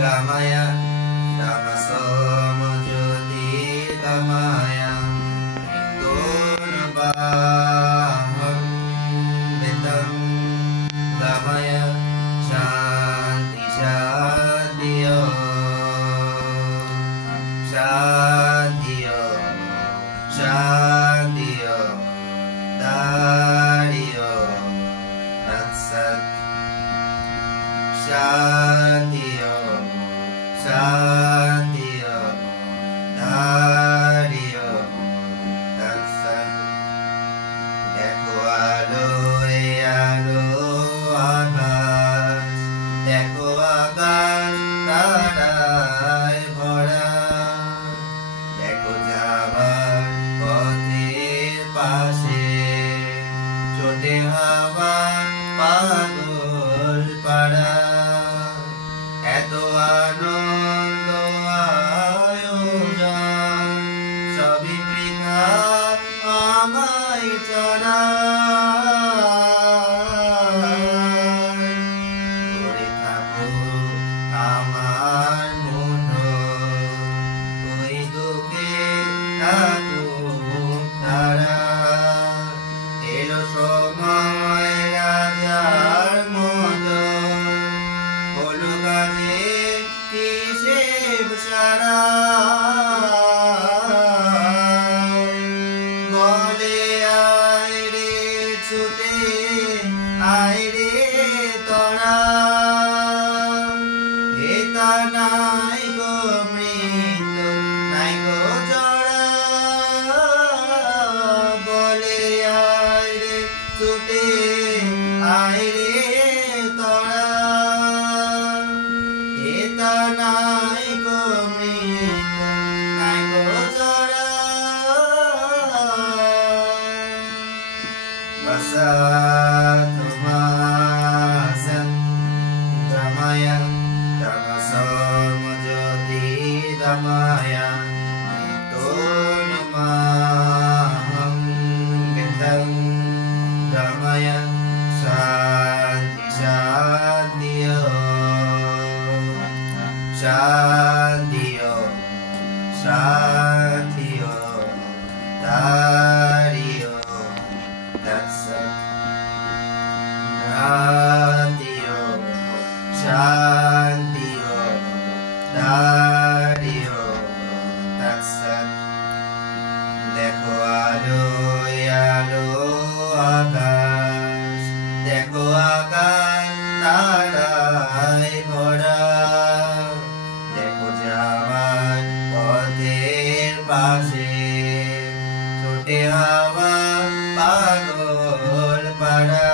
गमय तमसो ज्योतिर्गमय मृत्योर्वाहं वितं गमय शान्ति शान्तियो शान्तियो शान्तियो दारियो तत्सत् शान्तियो शान्तियो दारियो तत्सत् देखो आलोय आलो आकाश देखो आकाश ताराয় ভরা দেখো যাবার পথের পাশে ছোটে হাওয়ার পাগল পাড়া এত আনন্দ আয়োজন সবই বৃথা আমায় চড়ায় পড়ে থাকো আমার মুঠো ওই দুঃখে থাকুক তারা এলো সময় রাজার মতো বলো কাজে হিসেব সারা বলে আয় রে ছুটে আয় রে তোরা এটা নাই গো মৃত্যু নাই গো জড়া বলে আয় রে ছুটে আয় রে তোরা এটা নাই গো মৃত্যু নাই গো জড়া बसतु मासं गमय तमसो ज्योतिर्गमय मृत्योर्वाहं वितं गमय शान्ति शान्तियो शान्तियो शान्तियो दारियो तत्सत् शान्तियो शान्तियो दारियो तत्सत् देखो आलोय आलो आकाश देखो आकाश ताराয় ভরা দেখো যাওয়ার পথের পাশে ছোটে হাওয়া পাগল পাড়া